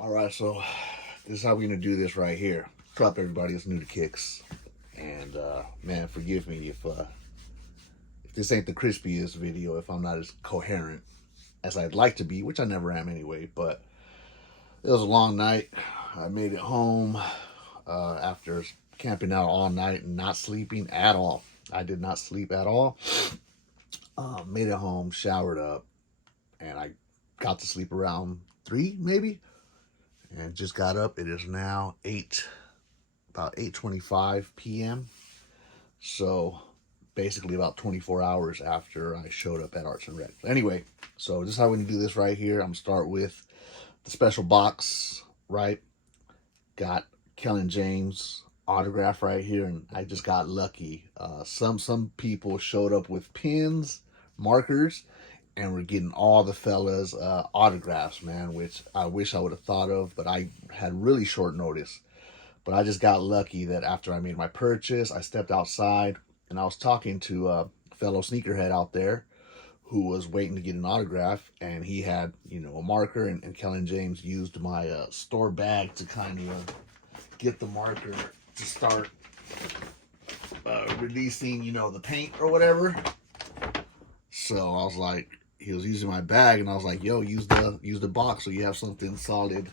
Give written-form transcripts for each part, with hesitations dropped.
All right, so this is how we're gonna do this right here. What's up, everybody? It's new to Kicks, and man, forgive me if this ain't the crispiest video, if I'm not as coherent as I'd like to be, which I never am anyway. But it was a long night. I made it home after camping out all night and not sleeping at all. I did not sleep at all. Made it home, showered up, and I got to sleep around 3 maybe, and just got up. It is now about 8:25 p.m. So basically about 24 hours after I showed up at Arts and Rec. Anyway, so this is how we're gonna do this right here. I'm gonna start with the special box, right? Got Kellen James autograph right here, and I just got lucky. Some people showed up with pins, markers, and we're getting all the fellas autographs, man, which I wish I would have thought of, but I had really short notice. But I just got lucky that after I made my purchase, I stepped outside and I was talking to a fellow sneakerhead out there who was waiting to get an autograph, and he had, a marker, and Kellen James used my store bag to kind of get the marker to start releasing, the paint or whatever. So I was like, he was using my bag, and I was like, yo, use the box so you have something solid,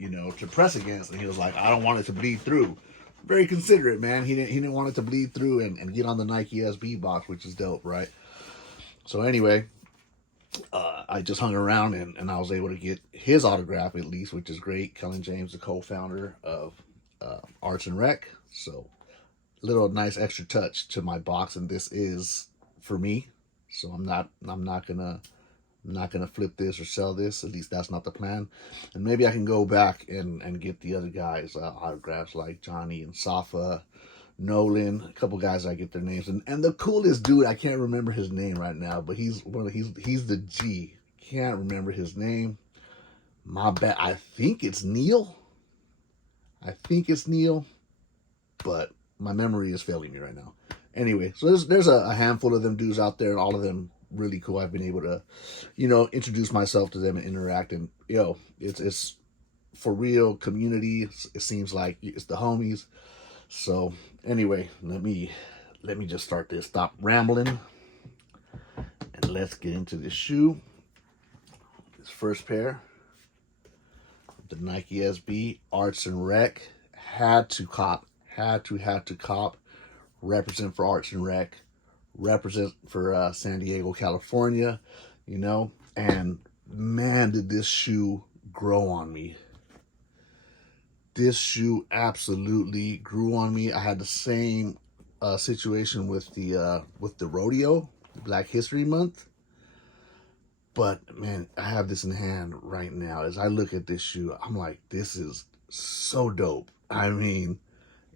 to press against. And he was like, I don't want it to bleed through. Very considerate, man. He didn't want it to bleed through and get on the Nike SB box, which is dope, right? So anyway, I just hung around and I was able to get his autograph at least, which is great. Kellen James, the co-founder of Arts and Rec. So little nice extra touch to my box, and this is for me. So I'm not gonna flip this or sell this. At least that's not the plan. And maybe I can go back and get the other guys autographs, like Johnny and Safa, Nolan, a couple guys. I get their names, and the coolest dude, I can't remember his name right now, but he's the G. Can't remember his name. My bad. I think it's Neil, but my memory is failing me right now. Anyway, so there's a handful of them dudes out there, and all of them really cool. I've been able to, introduce myself to them and interact, and it's for real community. It seems like it's the homies. So anyway, let me just start this. Stop rambling, and let's get into this shoe. This first pair, the Nike SB Arts and Rec. Had to cop. Represent for Arts and Rec. Represent for San Diego, California. And man, did this shoe grow on me. This shoe absolutely grew on me. I had the same situation with the rodeo, Black History Month. But man, I have this in hand right now. As I look at this shoe, I'm like, this is so dope. I mean,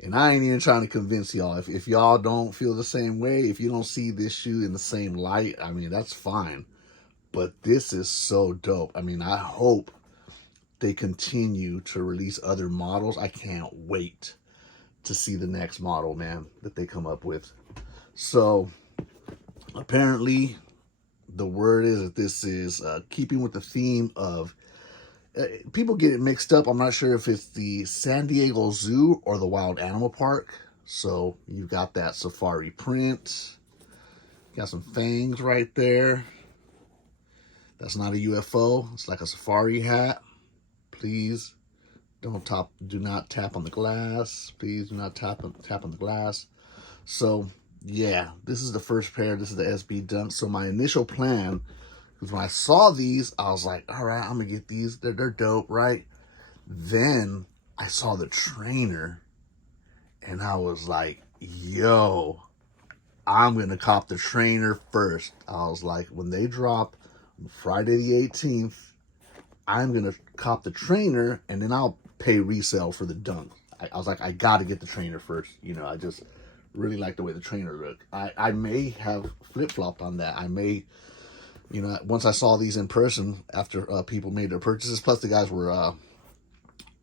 and I ain't even trying to convince y'all. If y'all don't feel the same way, if you don't see this shoe in the same light, I mean, that's fine. But this is so dope. I mean, I hope they continue to release other models. I can't wait to see the next model, man, that they come up with. So apparently the word is that this is keeping with the theme of people get it mixed up. I'm not sure if it's the San Diego Zoo or the Wild Animal Park. So you've got that safari print. Got some fangs right there. That's not a UFO. It's like a safari hat. Please do not tap on the glass. Please do not tap on the glass. So yeah, this is the first pair. This is the SB Dunk. So my initial plan, because when I saw these, I was like, all right, I'm gonna get these. They're dope, right? Then I saw the trainer, and I was like, yo, I'm gonna cop the trainer first. I was like, when they drop on Friday the 18th, I'm gonna cop the trainer, and then I'll pay resale for the Dunk. I was like, I gotta get the trainer first. I just really like the way the trainer looked. I may have flip-flopped on that. I may, once I saw these in person after people made their purchases, plus the guys were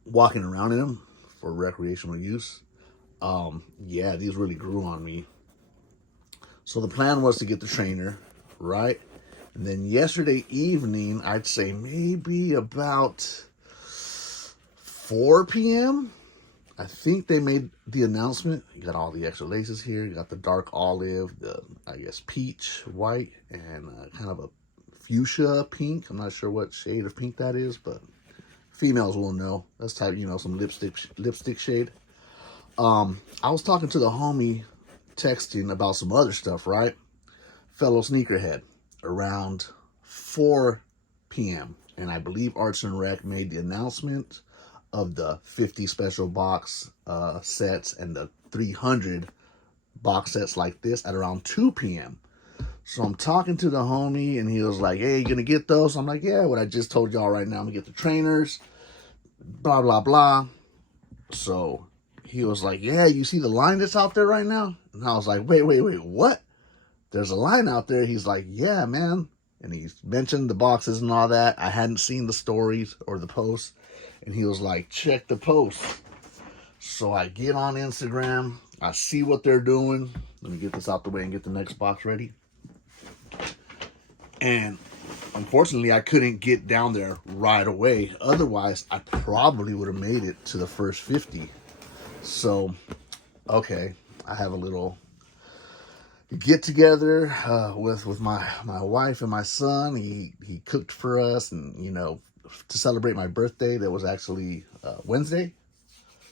walking around in them for recreational use. Yeah, these really grew on me. So the plan was to get the trainer, right? And then yesterday evening, I'd say maybe about 4 p.m., I think they made the announcement. You got all the extra laces here. You got the dark olive, the, I guess, peach, white, and kind of a fuchsia pink. I'm not sure what shade of pink that is, but females will know. That's type, some lipstick shade. I was talking to the homie texting about some other stuff, right? Fellow sneakerhead, around 4 p.m. And I believe Arts and Rec made the announcement of the 50 special box sets and the 300 box sets like this at around 2 p.m. So I'm talking to the homie, and he was like, hey, you gonna get those? I'm like, yeah, what I just told y'all right now. I'm gonna get the trainers, blah, blah, blah. So he was like, yeah, you see the line that's out there right now? And I was like, wait, what? There's a line out there. He's like, yeah, man. And he mentioned the boxes and all that. I hadn't seen the stories or the posts. And he was like, check the post. So I get on Instagram. I see what they're doing. Let me get this out the way and get the next box ready. And unfortunately, I couldn't get down there right away. Otherwise, I probably would have made it to the first 50. So, okay, I have a little get together with my wife and my son. He cooked for us, and to celebrate my birthday. That was actually Wednesday,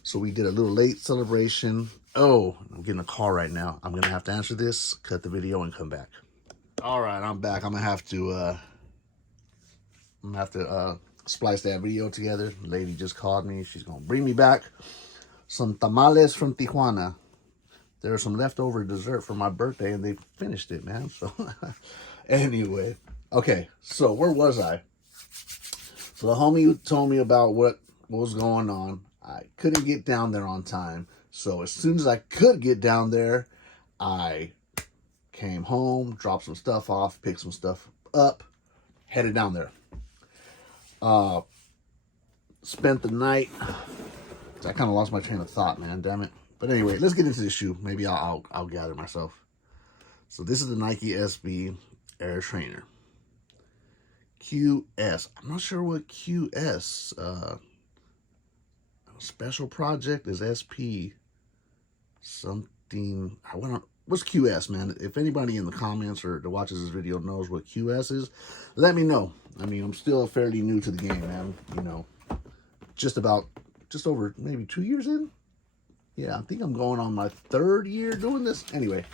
so we did a little late celebration. Oh, I'm getting a call right now. I'm gonna have to answer this, cut the video, and come back. All right, I'm back. I'm gonna have to splice that video together. The lady just called me. She's gonna bring me back some tamales from Tijuana. There was some leftover dessert for my birthday, and they finished it, man. So anyway, okay, so where was I? So the homie told me about what was going on. I couldn't get down there on time. So as soon as I could get down there, I came home, dropped some stuff off, picked some stuff up, headed down there. Spent the night. I kind of lost my train of thought, man. Damn it. But anyway, let's get into the shoe. Maybe I'll gather myself. So this is the Nike SB Air Trainer. QS. I'm not sure what QS. Special project is SP. Something. What's QS, man? If anybody in the comments or that watches this video knows what QS is, let me know. I mean, I'm still fairly new to the game, man. Just over maybe 2 years in. Yeah, I think I'm going on my 3rd year doing this. Anyway,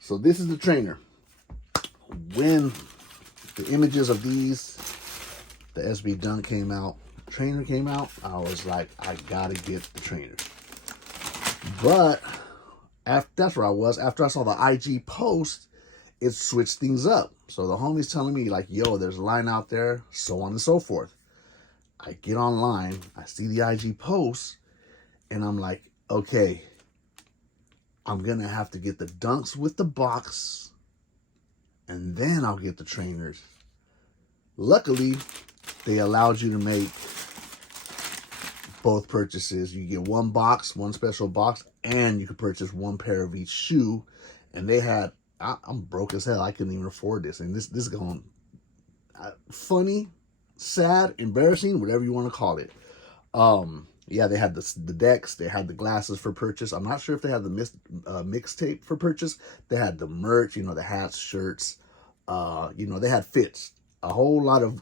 so this is the trainer. When the images of these, the SB Dunk came out, trainer came out, I was like, I gotta get the trainer. But that's where I was. After I saw the IG post, it switched things up. So the homie's telling me, like, yo, there's a line out there, so on and so forth. I get online, I see the IG post, and I'm like, okay, I'm going to have to get the Dunks with the box, and then I'll get the trainers. Luckily, they allowed you to make both purchases. You get one box, one special box, and you can purchase one pair of each shoe. And they had, I'm broke as hell. I couldn't even afford this. And this is going funny, sad, embarrassing, whatever you want to call it. Yeah, they had the decks. They had the glasses for purchase. I'm not sure if they had the mixtape for purchase. They had the merch, the hats, shirts. They had fits. A whole lot of,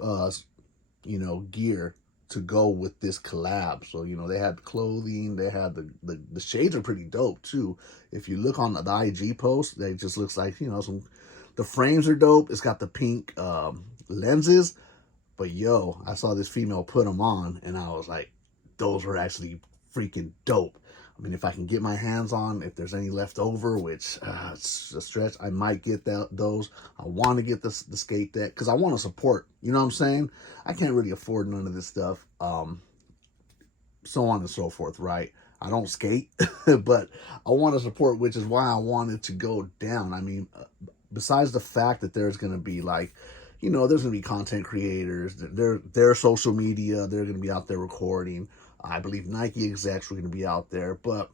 gear to go with this collab. So, they had clothing. They had the shades are pretty dope, too. If you look on the IG post, they just looks like, the frames are dope. It's got the pink lenses. But, yo, I saw this female put them on, and I was like, those were actually freaking dope. I mean, if I can get my hands on, if there's any left over, which it's a stretch, I might get those. I want to get the skate deck because I want to support. You know what I'm saying? I can't really afford none of this stuff. So on and so forth, right? I don't skate, but I want to support, which is why I wanted to go down. I mean, besides the fact that there's going to be like, there's going to be content creators, their social media, they're going to be out there recording. I believe Nike execs were going to be out there. But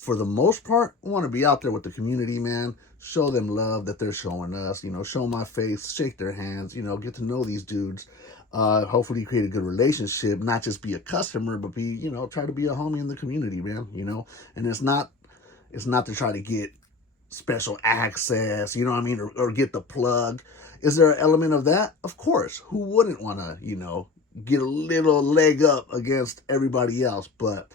for the most part, I want to be out there with the community, man. Show them love that they're showing us. Show my face, shake their hands. Get to know these dudes. Hopefully, create a good relationship. Not just be a customer, but be try to be a homie in the community, man. And it's not to try to get special access. You know what I mean, or get the plug. Is there an element of that? Of course. Who wouldn't want to get a little leg up against everybody else? But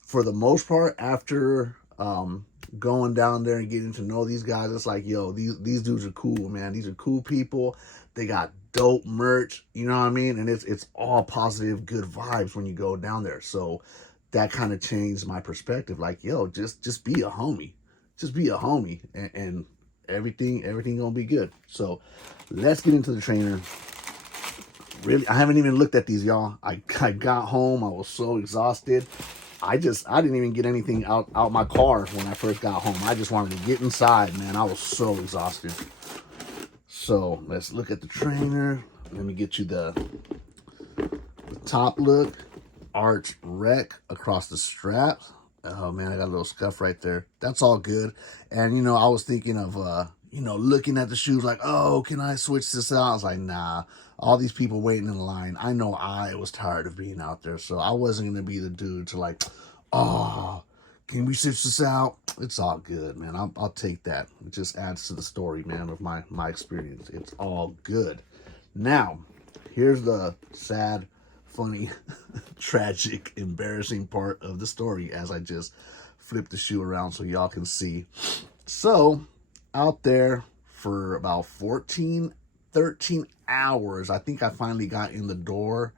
for the most part, after going down there and getting to know these guys, it's like, yo, these dudes are cool, man. These are cool people. They got dope merch, you know what I mean? And it's all positive, good vibes when you go down there. So that kind of changed my perspective. Like, yo, just be a homie. Just be a homie, and everything gonna be good. So let's get into the trainer. Really, I haven't even looked at these, y'all. I got home. I was so exhausted. I didn't even get anything out my car when I first got home. I just wanted to get inside, man. I was so exhausted. So let's look at the trainer. Let me get you the top look. Arch rec across the straps. Oh man, I got a little scuff right there. That's all good. And I was thinking of looking at the shoes like, oh, can I switch this out? I was like, nah. All these people waiting in line. I know I was tired of being out there, so I wasn't gonna be the dude to like, oh, can we switch this out? It's all good, man. I'll take that. It just adds to the story, man, of my experience. It's all good. Now, here's the sad, funny, tragic, embarrassing part of the story as I just flip the shoe around so y'all can see. So, out there for about 13 hours, I think I finally got in the door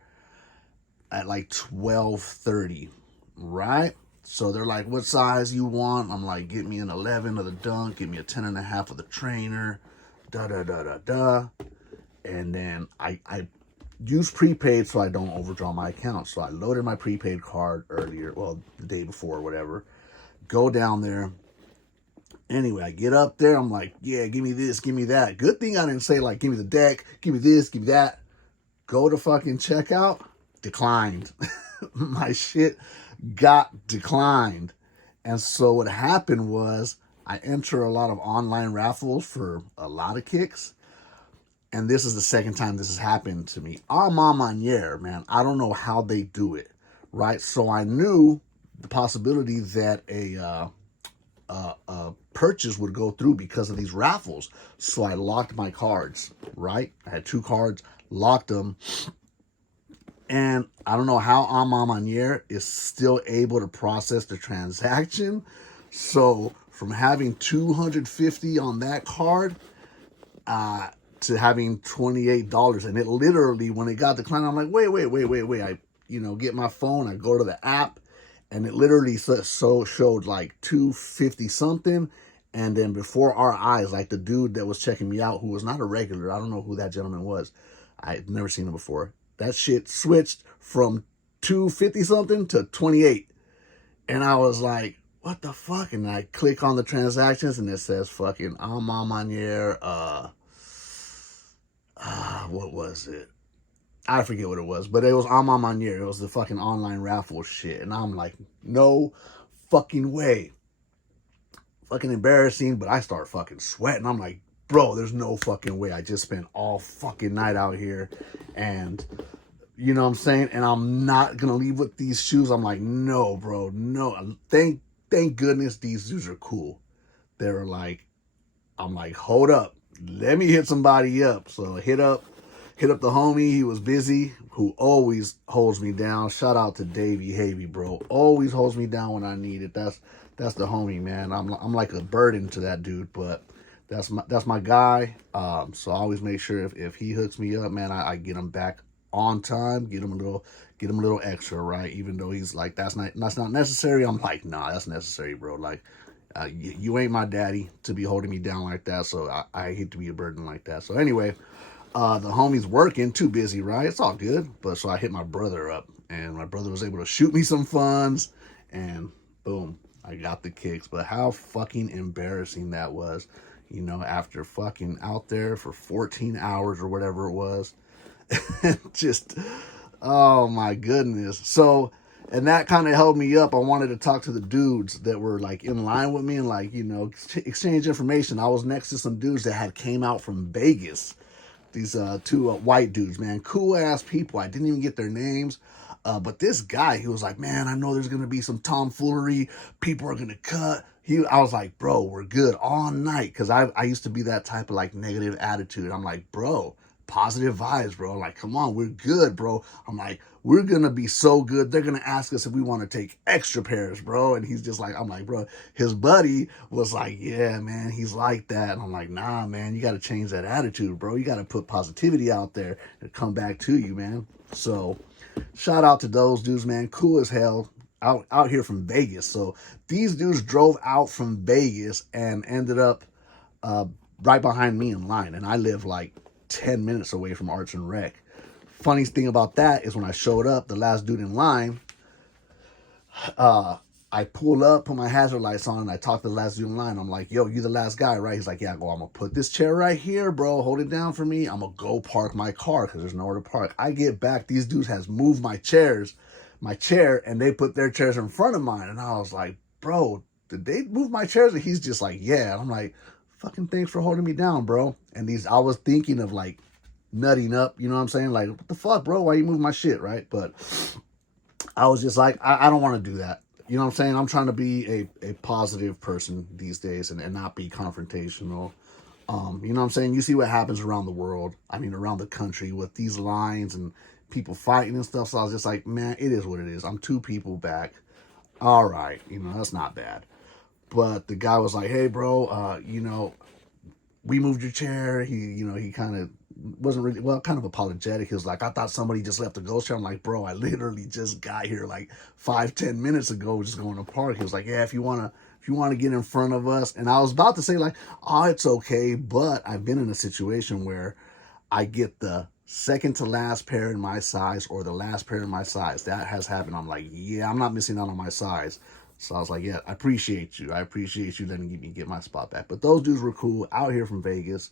at like 12:30, right? So they're like, what size you want? I'm like, get me an 11 of the dunk, give me a 10.5 of the trainer, da. And then I use prepaid so I don't overdraw my account. So I loaded my prepaid card earlier, well, the day before or whatever. Go down there. Anyway, I get up there. I'm like, yeah, give me this, give me that. Good thing I didn't say, like, give me the deck, give me this, give me that. Go to fucking checkout. Declined. My shit got declined. And so what happened was I enter a lot of online raffles for a lot of kicks. And this is the second time this has happened to me. Armand Manier, man, I don't know how they do it, right? So I knew the possibility that a purchase would go through because of these raffles. So I locked my cards, right? I had 2 cards, locked them. And I don't know how Armand Manier is still able to process the transaction. So from having $250 on that card, to having $28, and it literally, when it got declined, I'm like, wait. I, get my phone, I go to the app, and it literally showed like 250 something, and then before our eyes, like the dude that was checking me out, who was not a regular, I don't know who that gentleman was, I'd never seen him before. That shit switched from 250 something to 28, and I was like, what the fuck? And I click on the transactions, and it says fucking Armand Manier, what was it? I forget what it was, but it was Armand Manier. It was the fucking online raffle shit. And I'm like, no fucking way. Fucking embarrassing, but I start fucking sweating. I'm like, bro, there's no fucking way. I just spent all fucking night out here, and you know what I'm saying? And I'm not gonna leave with these shoes. I'm like, no, bro, no. Thank goodness these dudes are cool. They're like, I'm like, hold up. Let me hit somebody up. So hit up the homie. He was busy, who always holds me down. Shout out to Davey Havey, bro. Always holds me down when I need it. That's the homie, man. I'm like a burden to that dude, but that's my guy. So I always make sure if he hooks me up, man, I get him back on time. Get him a little extra, right? Even though he's like, that's not necessary. I'm like, nah, that's necessary, bro. Like, you ain't my daddy to be holding me down like that, so I hate to be a burden like that. So anyway, the homie's working, too busy, right? It's all good. But so I hit my brother up, and my brother was able to shoot me some funds, and boom, I got the kicks. But how fucking embarrassing that was, after fucking out there for 14 hours or whatever it was. Just, oh my goodness. So And that kind of held me up. I wanted to talk to the dudes that were like in line with me and like, you know, exchange information. I was next to some dudes that had came out from Vegas. These two white dudes, man, cool ass people. I didn't even get their names. But this guy, he was like, man, I know there's gonna be some tomfoolery. People are gonna cut. I was like, bro, we're good all night. Cause I used to be that type of like negative attitude. I'm like, bro, positive vibes, bro. Like, come on, we're good, bro. I'm like, we're gonna be so good. They're gonna ask us if we want to take extra pairs, bro. And he's just like, I'm like, bro. His buddy was like, yeah, man, he's like that. And I'm like, nah, man, you gotta change that attitude, bro. You gotta put positivity out there and come back to you, man. So shout out to those dudes, man. Cool as hell. Out here from Vegas. So these dudes drove out from Vegas and ended up uh, right behind me in line. And I live like 10 minutes away from Arts and Rec. Funniest thing about that is when I showed up, the last dude in line, I pulled up, put my hazard lights on, and I talked to the last dude in line. I'm like, yo, you the last guy, right? He's like, yeah. I go, I'm going to put this chair right here, bro. Hold it down for me. I'm going to go park my car because there's nowhere to park. I get back. These dudes has moved my chair, and they put their chairs in front of mine. And I was like, bro, did they move my chairs? And he's just like, yeah. And I'm like, fucking thanks for holding me down, bro. And I was thinking of like nutting up, you know what I'm saying? Like, what the fuck, bro? Why you move my shit, right? But I was just like, I don't want to do that. You know what I'm saying? I'm trying to be a positive person these days and not be confrontational. You know what I'm saying? You see what happens around the world. I mean, around the country with these lines and people fighting and stuff. So I was just like, man, it is what it is. I'm two people back. All right. You know, that's not bad. But the guy was like, hey, bro, you know, we moved your chair. He kind of wasn't really, well, kind of apologetic. He was like, I thought somebody just left the ghost chair. I'm like, bro, I literally just got here like 5-10 minutes ago, just going to park. He was like, yeah, if you want to get in front of us. And I was about to say like, oh, it's okay. But I've been in a situation where I get the second to last pair in my size or the last pair in my size. That has happened. I'm like, yeah, I'm not missing out on my size. So I was like, yeah, I appreciate you. I appreciate you letting me get my spot back. But those dudes were cool out here from Vegas.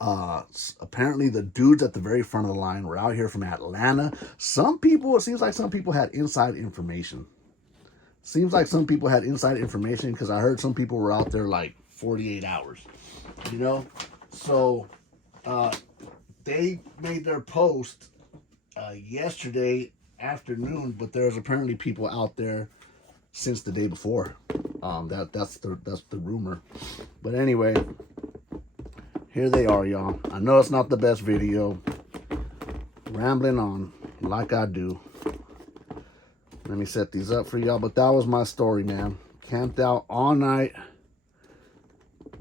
Apparently the dudes at the very front of the line were out here from Atlanta. It seems like some people had inside information. Seems like some people had inside information because I heard some people were out there like 48 hours, you know? So, they made their post yesterday afternoon, but there's apparently people out there since the day before. That's the rumor. But anyway, here they are, y'all. I know it's not the best video. Rambling on like I do. Let me set these up for y'all. But that was my story, man. Camped out all night.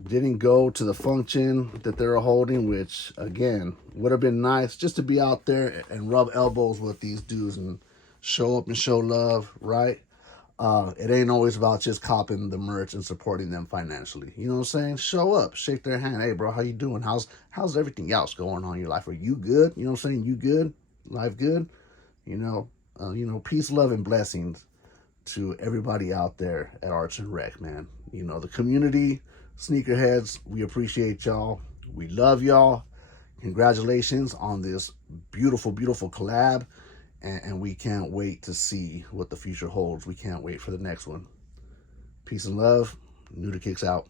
Didn't go to the function that they were holding, which, again, would have been nice just to be out there and rub elbows with these dudes and show up and show love, right? It ain't always about just copping the merch and supporting them financially. You know what I'm saying? Show up, shake their hand. Hey, bro, how you doing? How's everything else going on in your life? Are you good? You know what I'm saying? You good? Life good? You know, peace, love, and blessings to everybody out there at Arts and Rec, man. You know, the community, sneakerheads, we appreciate y'all. We love y'all. Congratulations on this beautiful, beautiful collab. And we can't wait to see what the future holds. We can't wait for the next one. Peace and love. Neuter Kicks out.